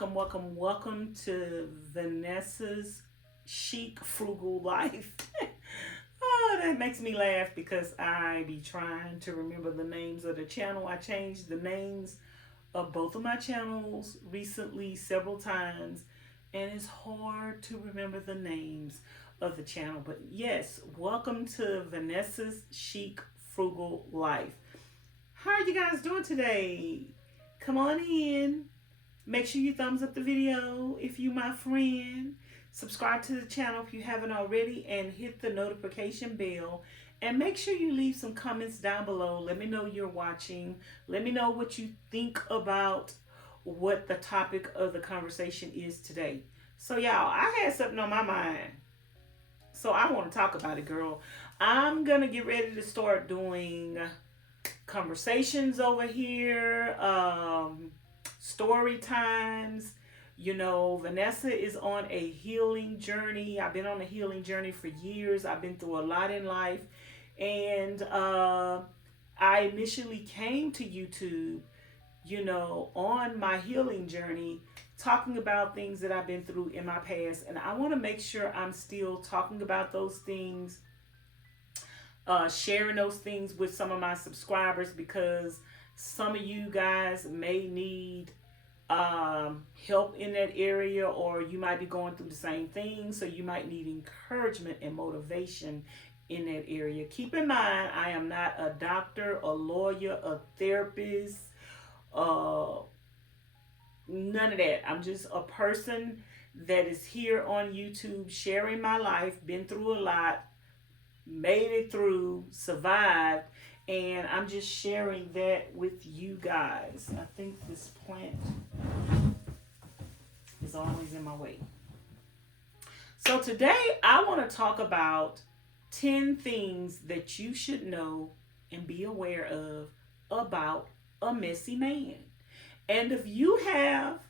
welcome to Vanessa's Chic Frugal Life. Oh, that makes me laugh because I be trying to remember the names of the channel. I changed the names of both of my channels recently several times, and it's hard to remember the names of the channel. But yes, welcome to Vanessa's Chic Frugal Life. How are you guys doing today? Come on in. Make sure you thumbs up the video if you my friend. Subscribe to the channel if you haven't already, and hit the notification bell. And make sure you leave some comments down below. Let me know you're watching. Let me know what you think about what the topic of the conversation is today. So y'all, I had something on my mind. So I want to talk about it, girl. I'm going to get ready to start doing conversations over here, story times. You know, Vanessa is on a healing journey. I've been on a healing journey for years. I've been through a lot in life. And I initially came to YouTube, you know, on my healing journey, talking about things that I've been through in my past. And I want to make sure I'm still talking about those things, sharing those things with some of my subscribers, because some of you guys may need help in that area, or you might be going through the same thing, so you might need encouragement and motivation in that area. Keep in mind, I am not a doctor, a lawyer, a therapist, none of that. I'm just a person that is here on YouTube sharing my life, been through a lot, made it through, survived, and I'm just sharing that with you guys. I think this plant is always in my way. So today I want to talk about 10 things that you should know and be aware of about a messy man. And if you have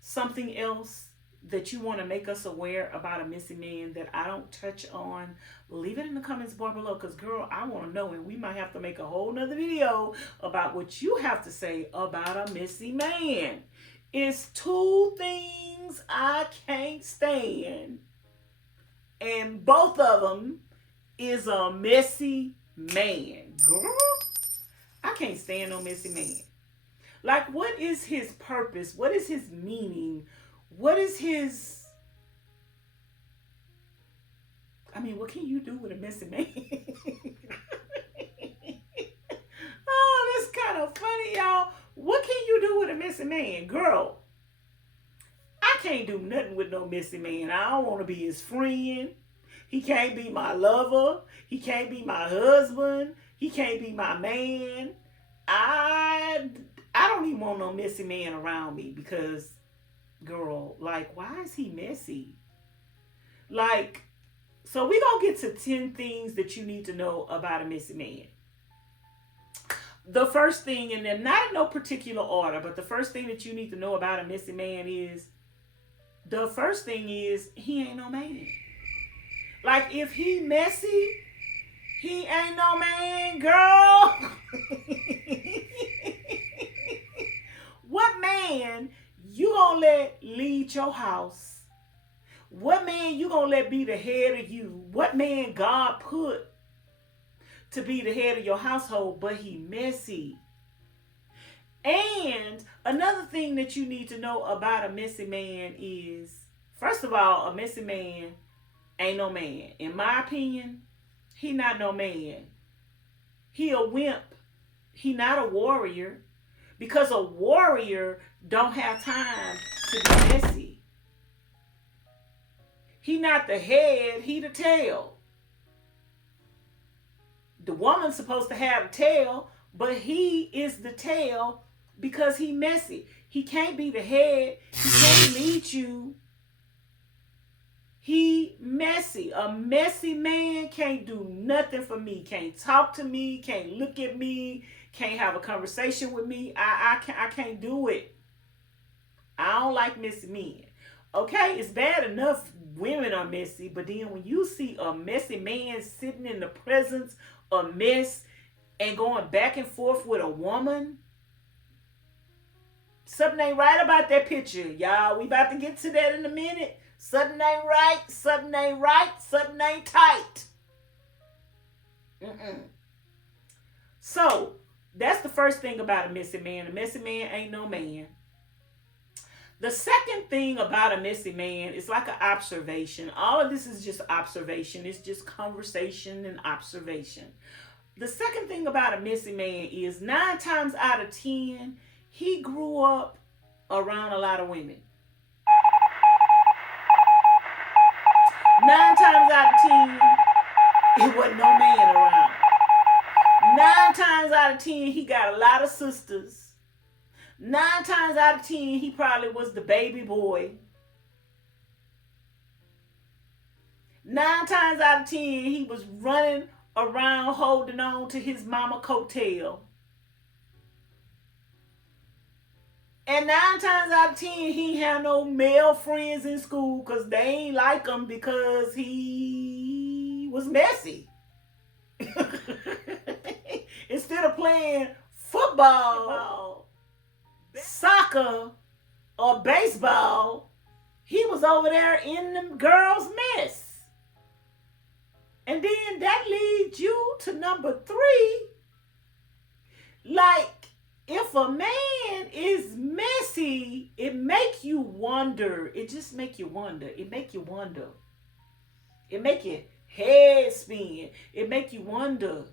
something else that you want to make us aware about a messy man that I don't touch on, leave it in the comments bar below, because girl, I want to know, and we might have to make a whole nother video about what you have to say about a messy man. It's 2 things I can't stand, and both of them is a messy man. Girl, I can't stand no messy man. Like, what is his purpose? What is his meaning? What is his... what can you do with a messy man? Oh, that's kind of funny, y'all. What can you do with a messy man? Girl, I can't do nothing with no messy man. I don't want to be his friend. He can't be my lover. He can't be my husband. He can't be my man. I don't even want no messy man around me, because, girl, like, why is he messy? Like, so we gonna get to 10 things that you need to know about a messy man. The first thing, and they're not in no particular order, but the first thing that you need to know about a messy man is, the first thing is, he ain't no man. Like, if he messy, he ain't no man, girl. What man you gonna let lead your house? What man you gonna let be the head of you? What man God put to be the head of your household, but he messy? And another thing that you need to know about a messy man is, first of all, a messy man ain't no man. In my opinion, he not no man. He a wimp. He not a warrior, because a warrior don't have time to be messy. He not the head, he the tail. The woman's supposed to have a tail, but he is the tail because he messy. He can't be the head. He can't lead you. He messy. A messy man can't do nothing for me. Can't talk to me. Can't look at me. Can't have a conversation with me. I can't do it. I don't like messy men. Okay, it's bad enough women are messy, but then when you see a messy man sitting in the presence of mess and going back and forth with a woman, Something ain't right about that picture. Y'all, we about to get to that in a minute. Something ain't right. Something ain't right. Something ain't tight. So, that's the first thing about a messy man. A messy man ain't no man. The second thing about a messy man is like an observation. All of this is just observation. It's just conversation and observation. The second thing about a messy man is 9 times out of 10, he grew up around a lot of women. 9 times out of 10, it wasn't no man around. 9 times out of 10, he got a lot of sisters. 9 times out of 10, he probably was the baby boy. 9 times out of 10, he was running around holding on to his mama coattail. And 9 times out of 10, he ain't have no male friends in school because they ain't like him because he was messy. Instead of playing football, soccer, or baseball, he was over there in the girls' mess. And then that leads you to number 3. Like, if a man is messy, it make you wonder. It just make you wonder. It make you wonder. It make your head spin. It make you wonder.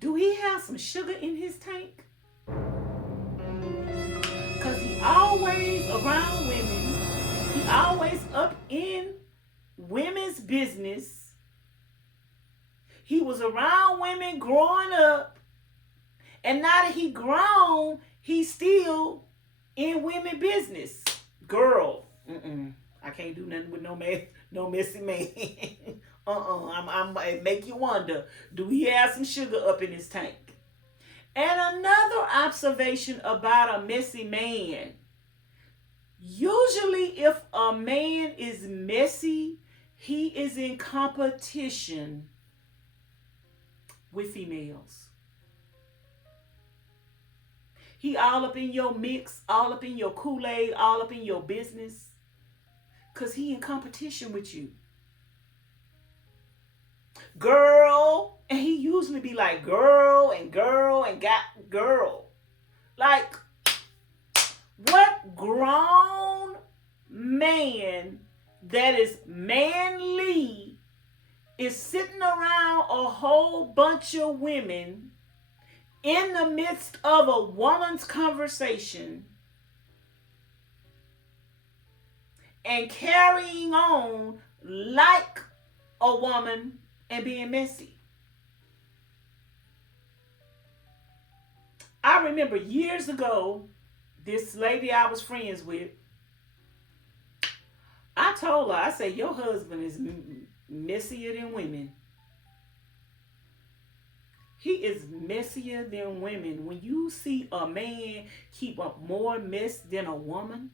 Do he have some sugar in his tank? Because he always around women. He always up in women's business. He was around women growing up. And now that he grown, he's still in women business. Girl, I can't do nothing with no messy man. It make you wonder, do he have some sugar up in his tank? And another observation about a messy man. Usually if a man is messy, he is in competition with females. He all up in your mix, all up in your Kool-Aid, all up in your business. Because he in competition with you. Girl, and he usually be like girl and got girl. Like, what grown man that is manly is sitting around a whole bunch of women in the midst of a woman's conversation and carrying on like a woman and being messy? I remember years ago, this lady I was friends with, I told her, I said, your husband is messier than women. He is messier than women. When you see a man keep up more mess than a woman,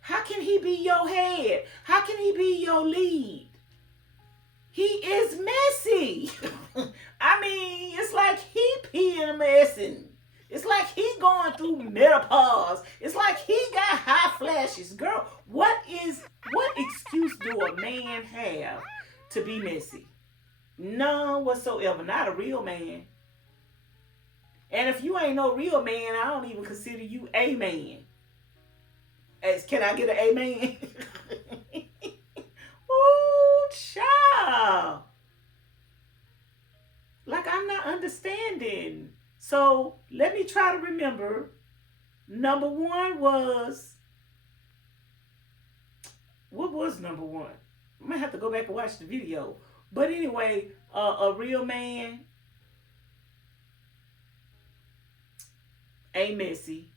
how can he be your head? How can he be your lead? He is messy. I mean, it's like he peeing messing. It's like he going through menopause. It's like he got high flashes. Girl, what excuse do a man have to be messy? None whatsoever. Not a real man. And if you ain't no real man, I don't even consider you a man. Can I get an amen? Ooh, child. Like, I'm not understanding. So let me try to remember. Number 1 was, what was number 1? I might have to go back and watch the video. But anyway, a real man ain't messy.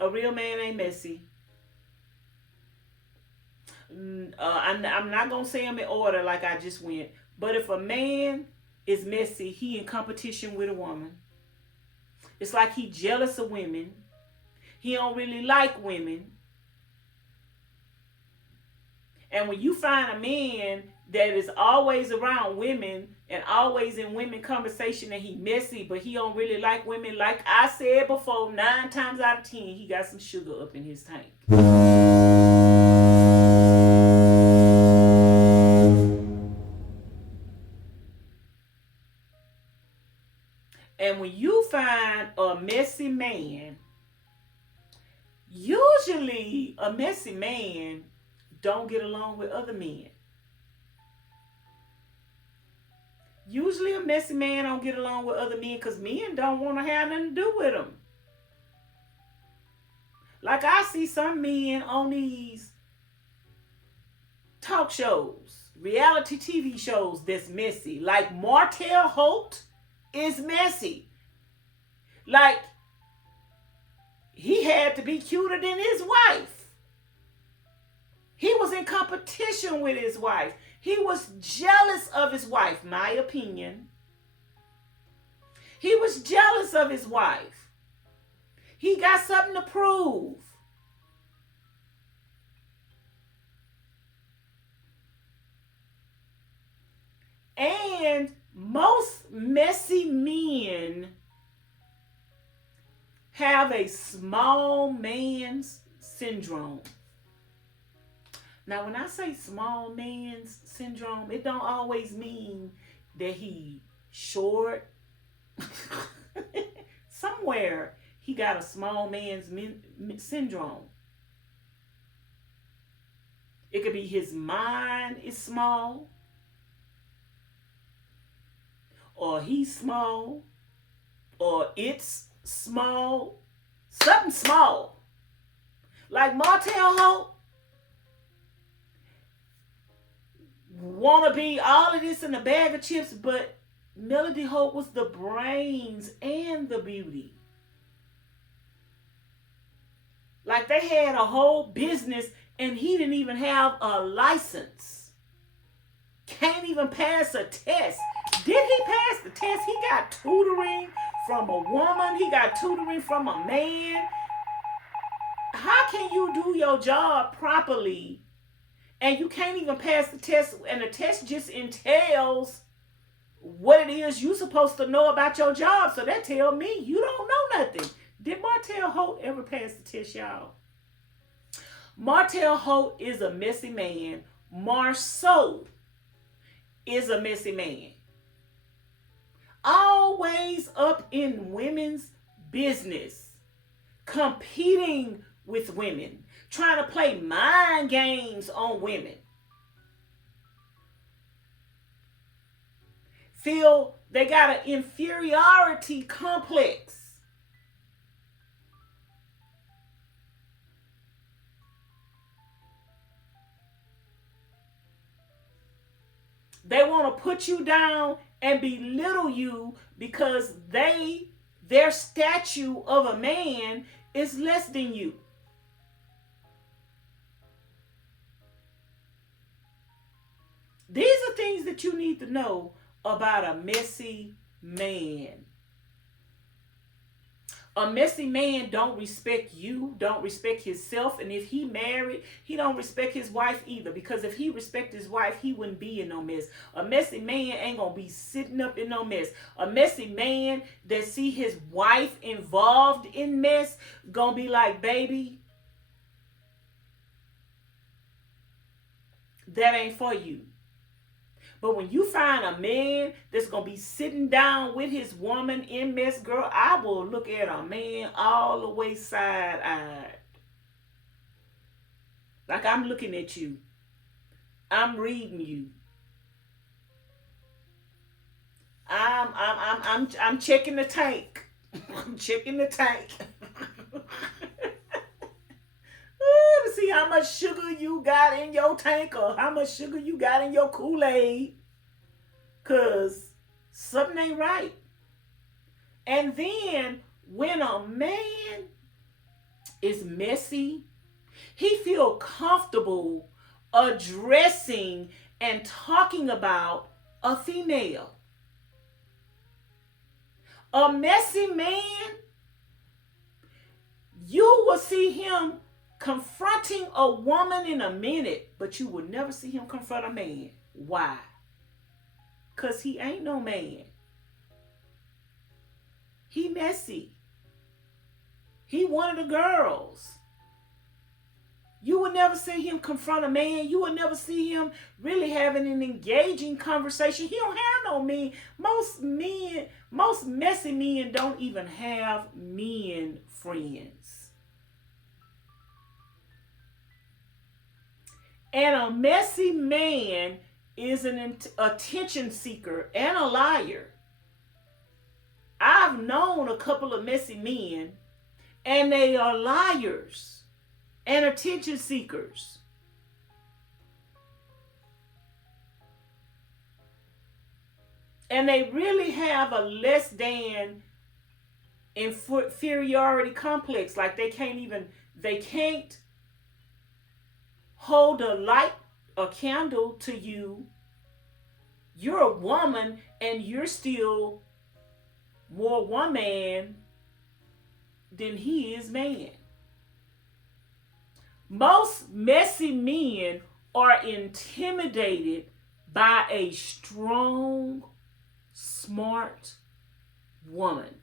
A real man ain't messy. I'm not going to say them in order like I just went. But if a man is messy, he in competition with a woman. It's like he jealous of women. He don't really like women. And when you find a man that is always around women and always in women conversation, and he messy, but he don't really like women. Like I said before, 9 times out of 10, he got some sugar up in his tank. And when you find a messy man, usually a messy man don't get along with other men. Usually a messy man don't get along with other men because men don't want to have nothing to do with them. Like I see some men on these talk shows, reality TV shows that's messy. Like Martell Holt is messy. Like he had to be cuter than his wife. He was in competition with his wife. He was jealous of his wife, my opinion. He was jealous of his wife. He got something to prove. And most messy men have a small man's syndrome. Now, when I say small man's syndrome, it don't always mean that he short. Somewhere he got a small man's syndrome. It could be his mind is small, or he's small, or it's small, something small. Like Martell Holt wanna be all of this in a bag of chips, but Melody Holt was the brains and the beauty. Like they had a whole business and he didn't even have a license. Can't even pass a test. Did he pass the test? He got tutoring from a woman. He got tutoring from a man. How can you do your job properly and you can't even pass the test, and the test just entails what it is you're supposed to know about your job? So that tell me you don't know nothing. Did Martell Holt ever pass the test, y'all? Martell Holt is a messy man. Marceau is a messy man. Always up in women's business, competing with women, trying to play mind games on women. Feel they got an inferiority complex. They want to put you down and belittle you because their statue of a man is less than you. These are things that you need to know about a messy man. A messy man don't respect you, don't respect himself, and if he married, he don't respect his wife either, because if he respect his wife, he wouldn't be in no mess. A messy man ain't gonna be sitting up in no mess. A messy man that see his wife involved in mess gonna be like, baby, that ain't for you. But when you find a man that's going to be sitting down with his woman in mess, girl, I will look at a man all the way side-eyed. Like I'm looking at you. I'm reading you. I'm checking the tank. I'm checking the tank. To see how much sugar you got in your tank or how much sugar you got in your Kool-Aid. Because something ain't right. And then when a man is messy, he feel comfortable addressing and talking about a female. A messy man, you will see him confronting a woman in a minute, but you will never see him confront a man. Why? Because he ain't no man. He messy. He one of the girls. You would never see him confront a man. You would never see him really having an engaging conversation. He don't have no men. Most messy men don't even have men friends. And a messy man is an attention seeker and a liar. I've known a couple of messy men, and they are liars and attention seekers. And they really have a less than inferiority complex. Like they can't hold a light, a candle to you. You're a woman and you're still more woman than he is man. Most messy men are intimidated by a strong, smart woman.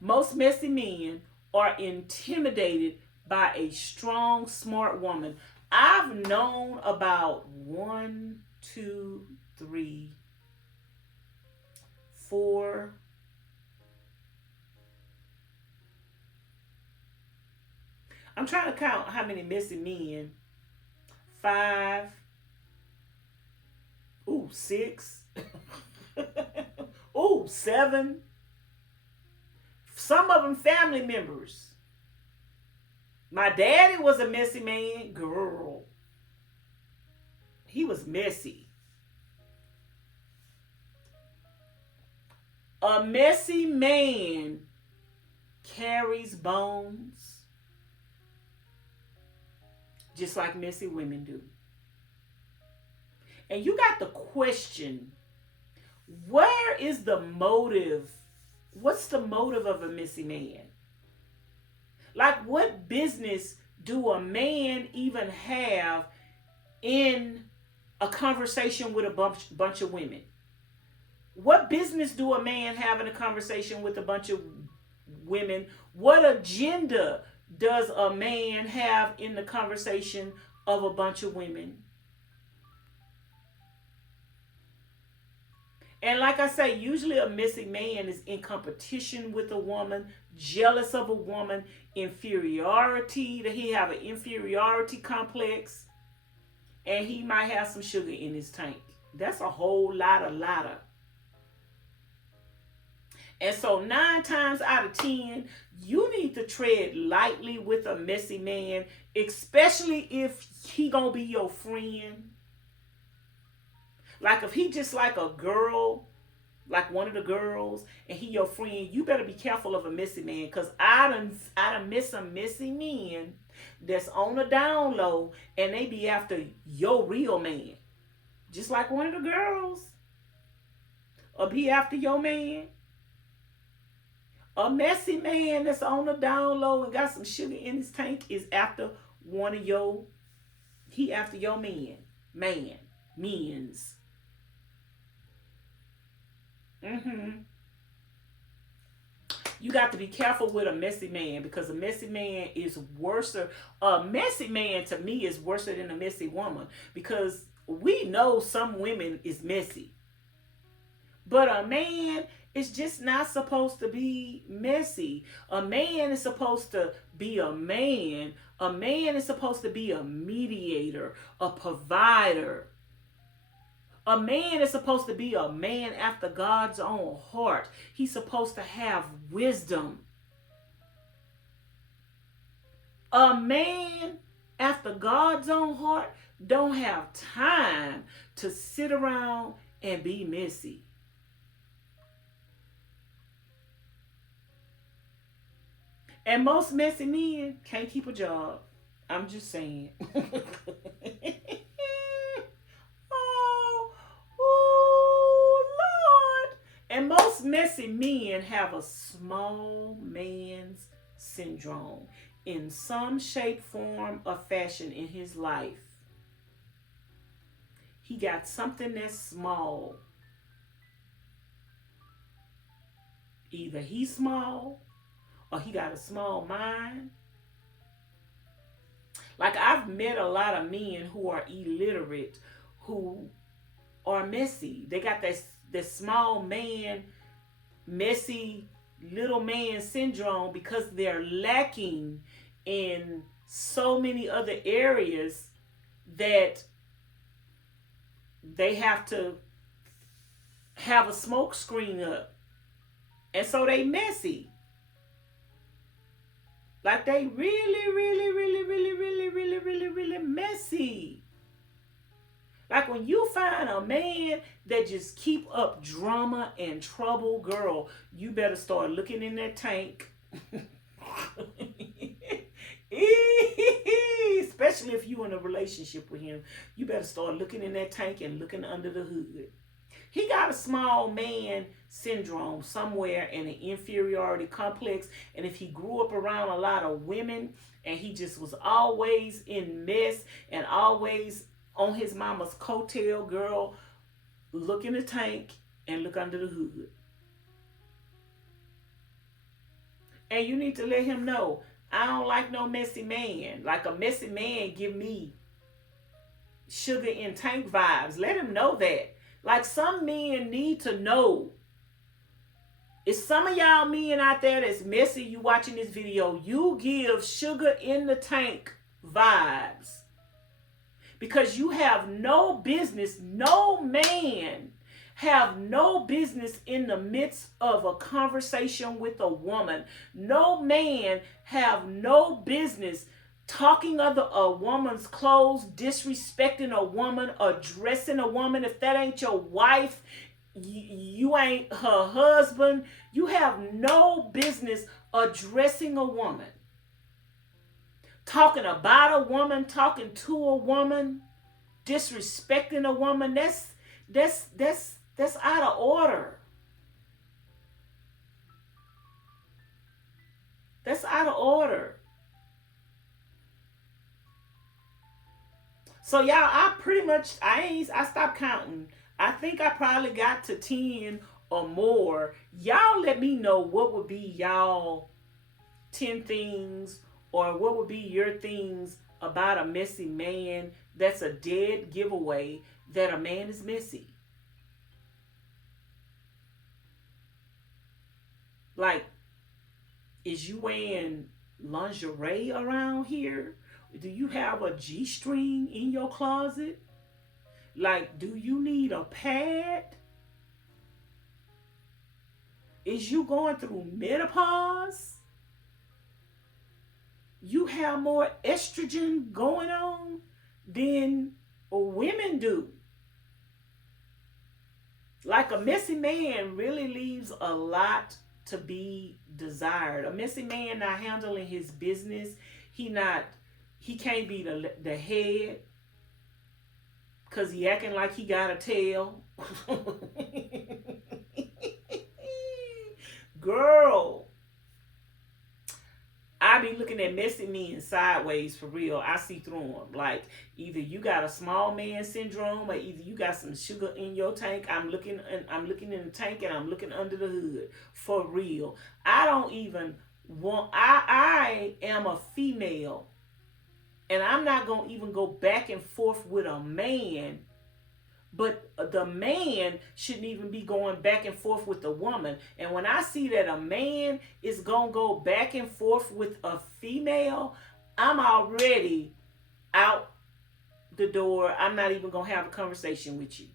Most messy men are intimidated by a strong, smart woman. I've known about 1, 2, 3, 4. I'm trying to count how many messy men. 5. Ooh, 6. Ooh, 7. Some of them family members. My daddy was a messy man. Girl. He was messy. A messy man carries bones just like messy women do. And you got to question, where is the motive? What's the motive of a messy man? Like, what business do a man even have in a conversation with a bunch of women? What business do a man have in a conversation with a bunch of women? What agenda does a man have in the conversation of a bunch of women? And like I say, usually a messy man is in competition with a woman, jealous of a woman, inferiority, that he have an inferiority complex, and he might have some sugar in his tank. That's a whole lot of. And so 9 times out of 10, you need to tread lightly with a messy man, especially if he gonna be your friend. Like if he just like a girl, like one of the girls, and he your friend, you better be careful of a messy man. Because I done miss some messy men that's on the down low, and they be after your real man. Just like one of the girls. Or be after your man. A messy man that's on the down low and got some sugar in his tank is after one of your, he after your men's. You got to be careful with a messy man, because a messy man is worse. A messy man to me is worse than a messy woman, because we know some women is messy. But a man is just not supposed to be messy. A man is supposed to be a man. A man is supposed to be a mediator, a provider. A man is supposed to be a man after God's own heart. He's supposed to have wisdom. A man after God's own heart don't have time to sit around and be messy. And most messy men can't keep a job. I'm just saying. Lord. And most messy men have a small man's syndrome in some shape, form, or fashion in his life. He got something that's small. Either he's small or he got a small mind. Like, I've met a lot of men who are illiterate who are messy. They got that small man, messy little man syndrome because they're lacking in so many other areas that they have to have a smoke screen up. And so they messy. Like, they really messy. Like, when you find a man that just keep up drama and trouble, girl, you better start looking in that tank. Especially if you in a relationship with him. You better start looking in that tank and looking under the hood. He got a small man syndrome somewhere in an inferiority complex. And if he grew up around a lot of women and he just was always in mess and always on his mama's coattail, girl, look in the tank and look under the hood. And you need to let him know, I don't like no messy man. Like, a messy man give me sugar in tank vibes. Let him know that. Like, some men need to know. It's some of y'all men out there that's messy, you watching this video, you give sugar in the tank vibes. Because you have no business, no man have no business in the midst of a conversation with a woman. No man have no business talking other a woman's clothes, disrespecting a woman, addressing a woman. If that ain't your wife, you ain't her husband. You have no business addressing a woman. Talking about a woman, talking to a woman, disrespecting a woman. That's out of order. That's out of order. So y'all, I stopped counting. I think I probably got to 10 or more. Y'all let me know what would be y'all 10 things, or what would be your things about a messy man. That's a dead giveaway that a man is messy. Like, is you wearing lingerie around here? Do you have a G-string in your closet? Like, do you need a pad? Is you going through menopause? You have more estrogen going on than women do. Like, a messy man really leaves a lot to be desired. A messy man not handling his business. He can't be the head because he acting like he got a tail. Girl, I be looking at messy men sideways for real. I see through them. Like, either you got a small man syndrome, or either you got some sugar in your tank. I'm looking in the tank and I'm looking under the hood for real. I don't even want. I am a female, and I'm not gonna even go back and forth with a man. But the man shouldn't even be going back and forth with the woman. And when I see that a man is going to go back and forth with a female, I'm already out the door. I'm not even going to have a conversation with you.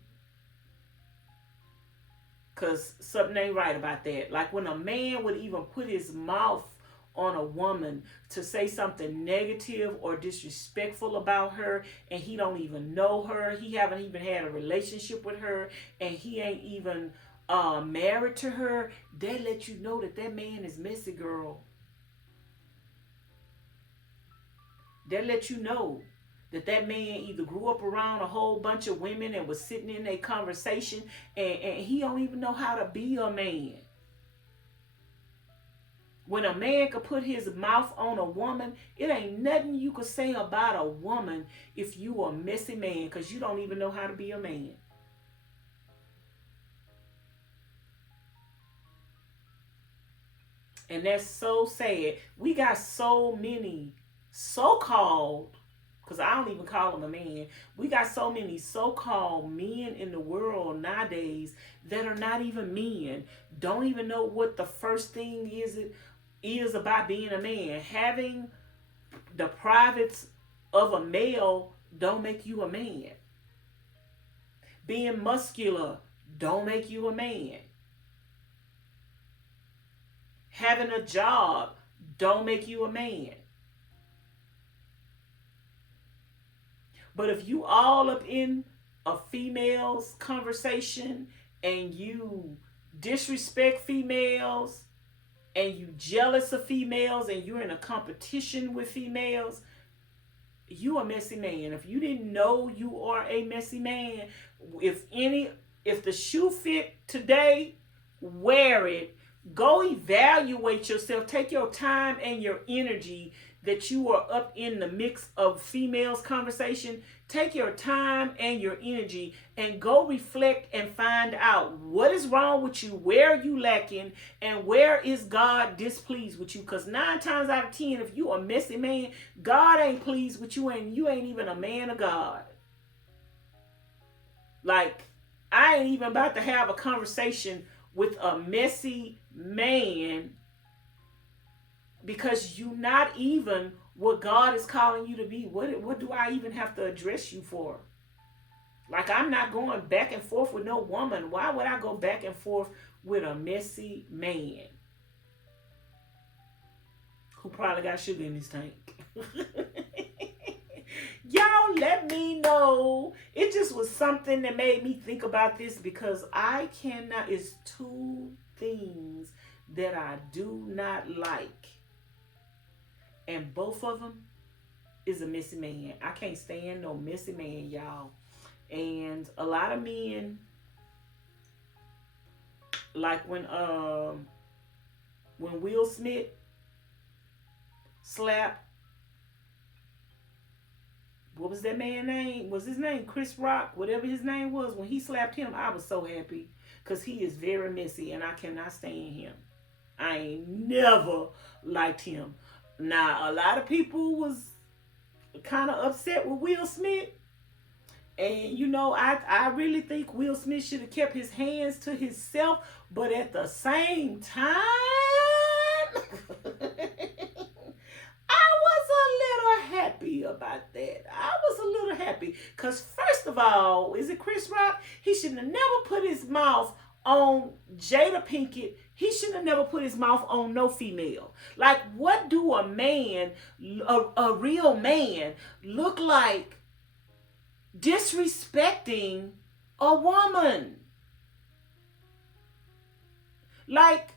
Because something ain't right about that. Like, when a man would even put his mouth on a woman to say something negative or disrespectful about her, and he don't even know her, he haven't even had a relationship with her, and he ain't even married to her, that let you know that man is messy, girl. That let you know that man either grew up around a whole bunch of women and was sitting in a conversation, and he don't even know how to be a man. When a man could put his mouth on a woman, it ain't nothing you could say about a woman if you a messy man, because you don't even know how to be a man. And that's so sad. We got so many so-called, because I don't even call them a man. We got so many so-called men in the world nowadays that are not even men. Don't even know what the first thing is about being a man. Having the privates of a male don't make you a man. Being muscular don't make you a man. Having a job don't make you a man. But if you all up in a female's conversation and you disrespect females and you jealous of females and you're in a competition with females, you a messy man. If you didn't know you are a messy man, if the shoe fit today, wear it. Go evaluate yourself. Take your time and your energy that you are up in the mix of females conversation. Take your time and your energy and go reflect and find out what is wrong with you, where are you lacking, and where is God displeased with you. Because 9 times out of 10, if you a messy man, God ain't pleased with you and you ain't even a man of God. Like, I ain't even about to have a conversation with a messy man because you not even what God is calling you to be. What do I even have to address you for? Like, I'm not going back and forth with no woman. Why would I go back and forth with a messy man who probably got sugar in his tank? Y'all let me know. It just was something that made me think about this because I cannot. It's 2 things that I do not like. And both of them is a messy man. I can't stand no messy man, y'all. And a lot of men, like when Will Smith slapped, what was that man's name? Was his name Chris Rock? Whatever his name was, when he slapped him, I was so happy because he is very messy and I cannot stand him. I ain't never liked him. Now, a lot of people was kind of upset with Will Smith. And, you know, I really think Will Smith should have kept his hands to himself. But at the same time, I was a little happy about that. I was a little happy. Because first of all, is it Chris Rock? He should have never put his mouth on Jada Pinkett. He should have never put his mouth on no female. Like, what do a man, a real man, look like disrespecting a woman? Like,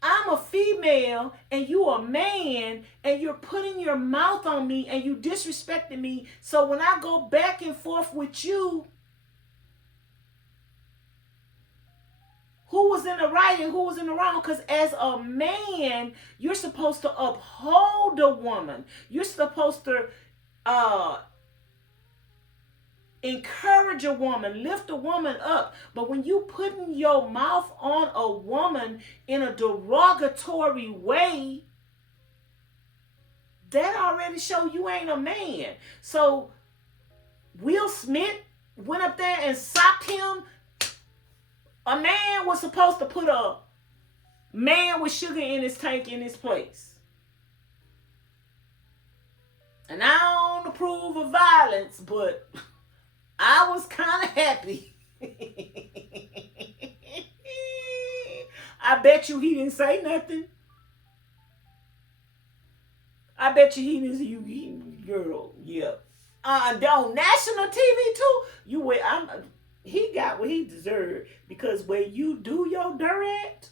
I'm a female and you a man and you're putting your mouth on me and you disrespecting me. So when I go back and forth with you, who was in the right and who was in the wrong? Because as a man, you're supposed to uphold a woman. You're supposed to encourage a woman, lift a woman up. But when you putting your mouth on a woman in a derogatory way, that already show you ain't a man. So Will Smith went up there and socked him. A man was supposed to put a man with sugar in his tank in his place. And I don't approve of violence, but I was kind of happy. I bet you he didn't say nothing. I bet you he didn't say, you girl, yeah. On national TV too, he got what he deserved, because where you do your dirt at,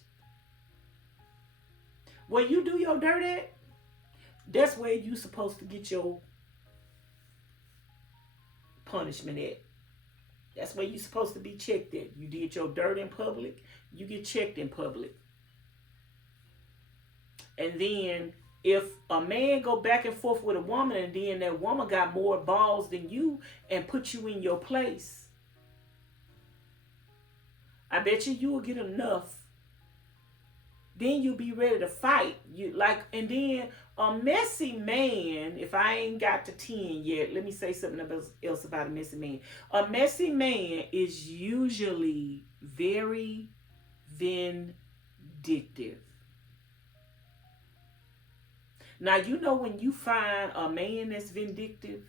that's where you supposed to get your punishment at. That's where you supposed to be checked at. You did your dirt in public, you get checked in public. And then if a man go back and forth with a woman and then that woman got more balls than you and put you in your place, I bet you will get enough. Then you'll be ready to fight. And then a messy man, if I ain't got to 10 yet, let me say something else about a messy man. A messy man is usually very vindictive. Now, you know when you find a man that's vindictive,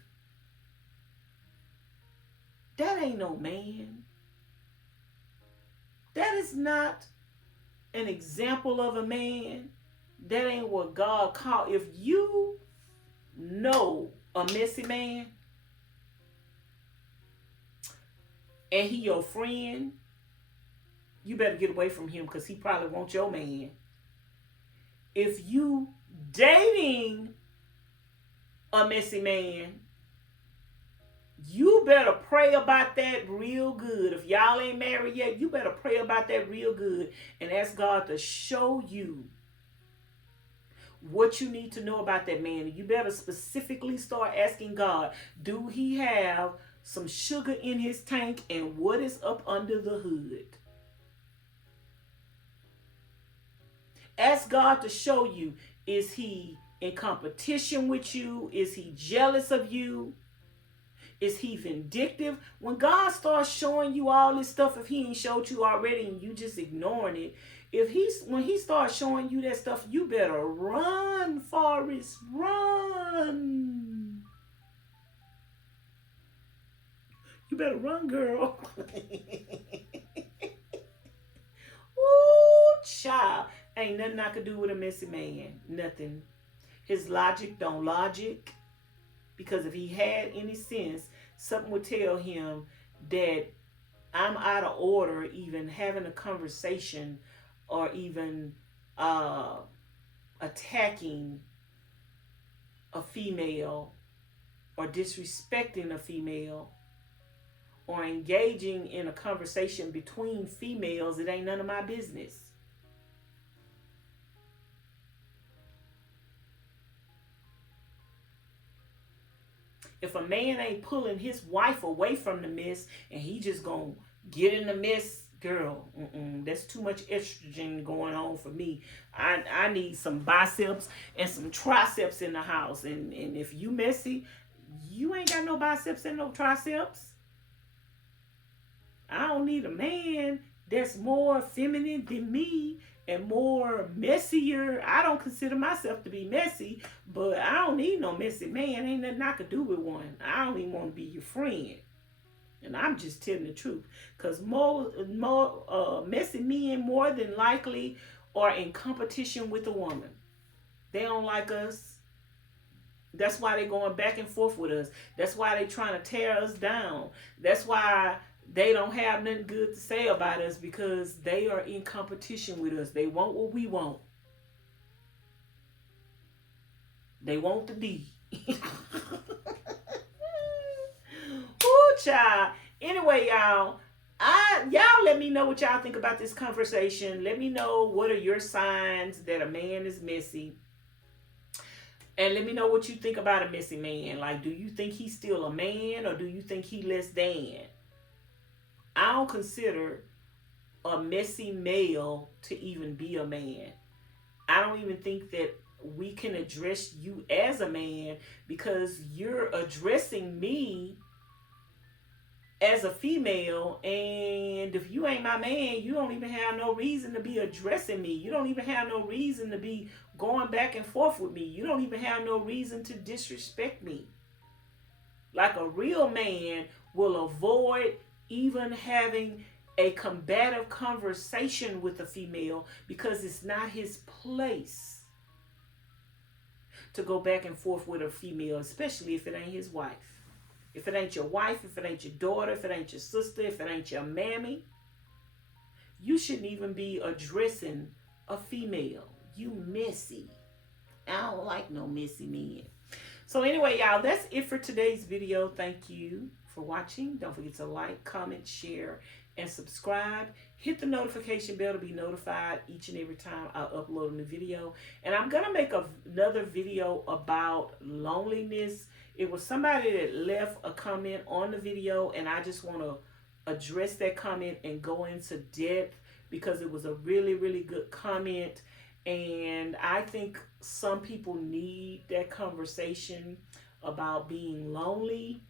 that ain't no man. That is not an example of a man. That ain't what God called. If you know a messy man and he your friend, you better get away from him because he probably wants your man. If you dating a messy man, you better pray about that real good. If y'all ain't married yet, you better pray about that real good and ask God to show you what you need to know about that man. You better specifically start asking God, do he have some sugar in his tank and what is up under the hood? Ask God to show you, is he in competition with you? Is he jealous of you? Is he vindictive? When God starts showing you all this stuff, if he ain't showed you already and you just ignoring it, when he starts showing you that stuff, you better run, Forrest, run. You better run, girl. Ooh, child. Ain't nothing I could do with a messy man. Nothing. His logic don't logic. Because if he had any sense, something would tell him that I'm out of order even having a conversation or even attacking a female or disrespecting a female or engaging in a conversation between females. It ain't none of my business. If a man ain't pulling his wife away from the mess and he just gonna get in the mess, girl, that's too much estrogen going on for me. I need some biceps and some triceps in the house. And if you messy, you ain't got no biceps and no triceps. I don't need a man that's more feminine than me and more messier. I don't consider myself to be messy, but I don't need no messy man. Ain't nothing I could do with one. I don't even want to be your friend. And I'm just telling the truth. Because more messy men more than likely are in competition with a woman. They don't like us. That's why they're going back and forth with us. That's why they're trying to tear us down. That's why they don't have nothing good to say about us, because they are in competition with us. They want what we want. They want the D. Ooh, child. Anyway, y'all let me know what y'all think about this conversation. Let me know what are your signs that a man is messy. And let me know what you think about a messy man. Like, do you think he's still a man or do you think he less than? I don't consider a messy male to even be a man. I don't even think that we can address you as a man, because you're addressing me as a female, and if you ain't my man, you don't even have no reason to be addressing me. You don't even have no reason to be going back and forth with me. You don't even have no reason to disrespect me. Like, a real man will avoid even having a combative conversation with a female, because it's not his place to go back and forth with a female, especially if it ain't his wife. If it ain't your wife, if it ain't your daughter, if it ain't your sister, if it ain't your mammy, you shouldn't even be addressing a female. You messy. I don't like no messy men. So anyway, y'all, that's it for today's video. Thank you for watching. Don't forget to like, comment, share, and subscribe. hit the notification bell to be notified each and every time I upload a new video. And I'm gonna make another video about loneliness. It was somebody that left a comment on the video, and I just want to address that comment and go into depth because it was a really, really good comment. And I think some people need that conversation about being lonely.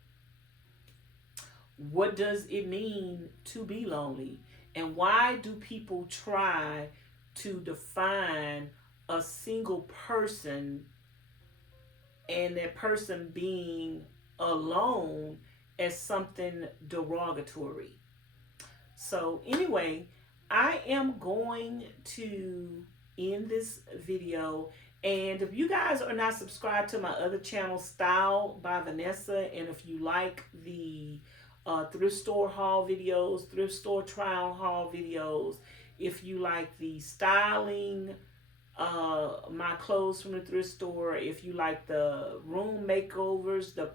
What does it mean to be lonely? And why do people try to define a single person and that person being alone as something derogatory? So anyway, I am going to end this video. And if you guys are not subscribed to my other channel, Style by Vanessa, and if you like the thrift store haul videos, thrift store trial haul videos, if you like the styling, my clothes from the thrift store, if you like the room makeovers, the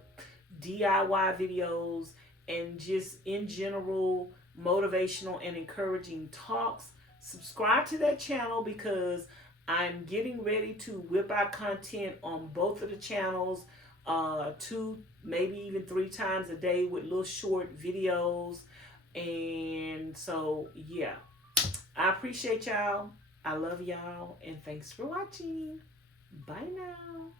DIY videos, and just in general motivational and encouraging talks, subscribe to that channel because I'm getting ready to whip out content on both of the channels, 2, maybe even 3 times a day with little short videos. And so, yeah, I appreciate y'all. I love y'all. And thanks for watching. Bye now.